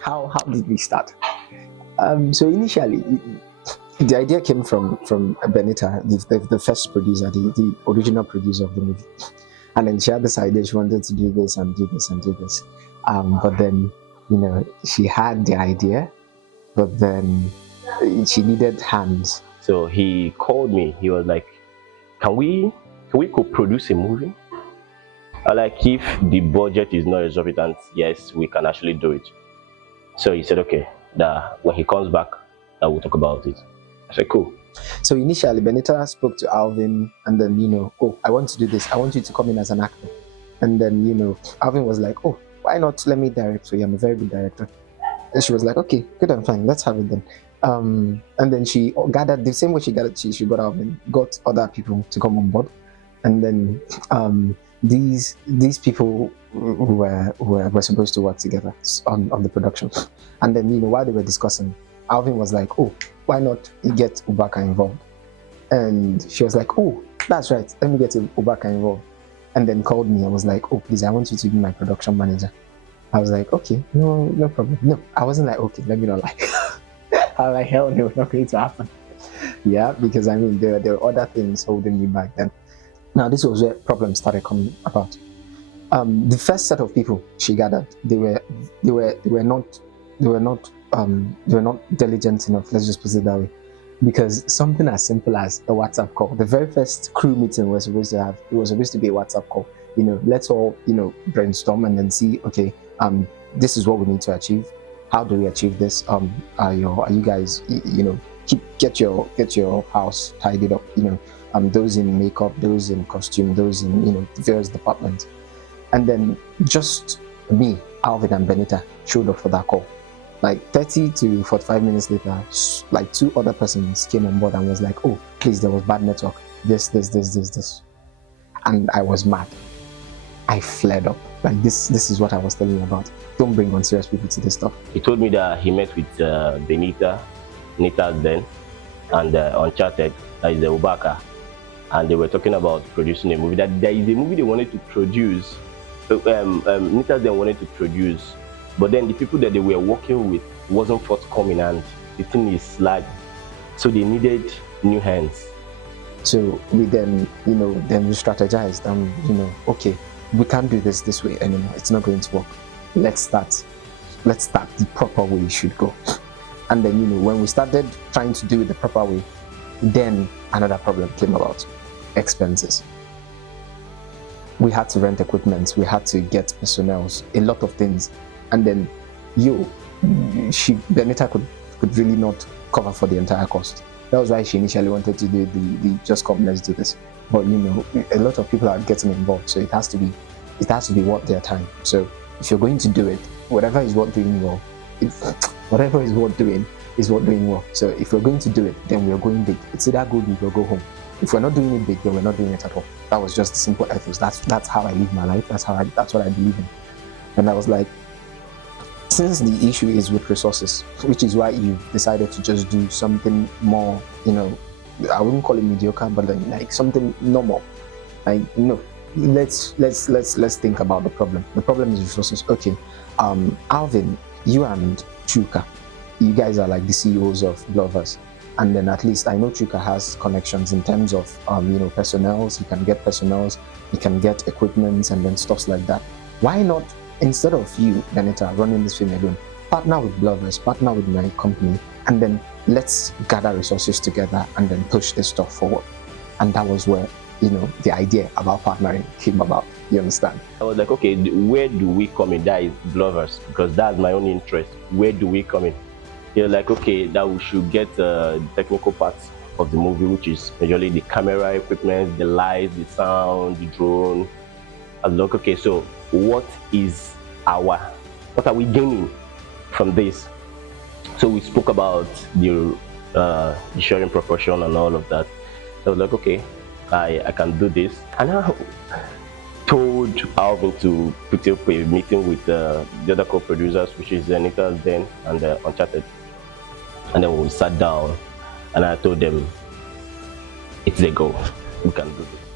how did we start? So initially, the idea came from Benita, the first producer, the original producer of the movie. And then she had this idea, she wanted to do this and do this and do this. But then, she had the idea, but then she needed hands. So he called me. He was like, can we co-produce a movie? Like, if the budget is not exorbitant, yes, we can actually do it. So he said, okay, that when he comes back, that we'll talk about it. I said, cool. So initially, Benita spoke to Alvin, and then, oh, I want to do this. I want you to come in as an actor. And then, Alvin was like, oh, why not let me direct for you? I'm a very good director. And she was like, okay, good and fine. Let's have it then. And then she gathered, the same way she got Alvin, got other people to come on board. And then these people were supposed to work together on the production. And then, while they were discussing, Alvin was like, oh, why not get Ubaka involved? And she was like, oh, that's right, let me get Ubaka involved. And then called me and was like, oh, please, I want you to be my production manager. I was like, okay, no problem. No, I wasn't like, okay, let me not lie. I was like, hell no, not going to happen. Yeah, because there were other things holding me back then. Now, this was where problems started coming about. The first set of people she gathered, they were not diligent enough. Let's just put it that way, because something as simple as a WhatsApp call, the very first crew meeting we're supposed to have, it was supposed to be a WhatsApp call. Let's all brainstorm and then see, okay, this is what we need to achieve. How do we achieve this? Are you guys, get your house tidied up, those in makeup, those in costume, those in various departments. And then just me, Alvin and Benita showed up for that call. Like 30 to 45 minutes later, like 2 other persons came on board and was like, oh, please, there was bad network, this. And I was mad. I flared up. Like, this is what I was telling you about. Don't bring unserious people to this stuff. He told me that he met with Benita then, and Uncharted, that is the Ubaka, and they were talking about producing a movie. That there is a movie they wanted to produce. Nita then wanted to produce, but then the people that they were working with wasn't forthcoming, and the thing is slack. So they needed new hands. So we then we strategized. Okay, we can't do this way anymore. It's not going to work. Let's start the proper way it should go. And then when we started trying to do it the proper way, then another problem came about: expenses. We had to rent equipment, we had to get personnel, a lot of things. And then Benita could really not cover for the entire cost. That was why she initially wanted to do the just come, let's do this. But a lot of people are getting involved, so it has to be worth their time. So if you're going to do it, whatever is worth doing well, whatever is worth doing is worth doing well. So if we're going to do it, then we're going big. It's either go big or go home. If we're not doing it big, then we're not doing it at all. That was just the simple ethos. That's how I live my life. That's what I believe in. And I was like, since the issue is with resources, which is why you decided to just do something more, I wouldn't call it mediocre, but like something normal. Like, let's think about the problem. The problem is resources. Okay, Alvin, you and Chuka, you guys are like the CEOs of Blovers. And then at least I know Chuka has connections in terms of, personnel. He can get personnel, he can get equipment and then stuff like that. Why not, instead of you, Benita, running this film alone, partner with Blovers, partner with my company, and then let's gather resources together and then push this stuff forward. And that was where, the idea about partnering came about. You understand? I was like, okay, where do we come in? That is Blovers, because that's my own interest. Where do we come in? They're like, okay, that we should get the technical parts of the movie, which is majorly the camera equipment, the lights, the sound, the drone. I was like, okay, so what are we gaining from this? So we spoke about the sharing proportion and all of that. So I was like, okay, I can do this. And I told Alvin to put up a meeting with the other co-producers, which is Anita then and Uncharted. And then we sat down and I told them, it's a go, we can do this.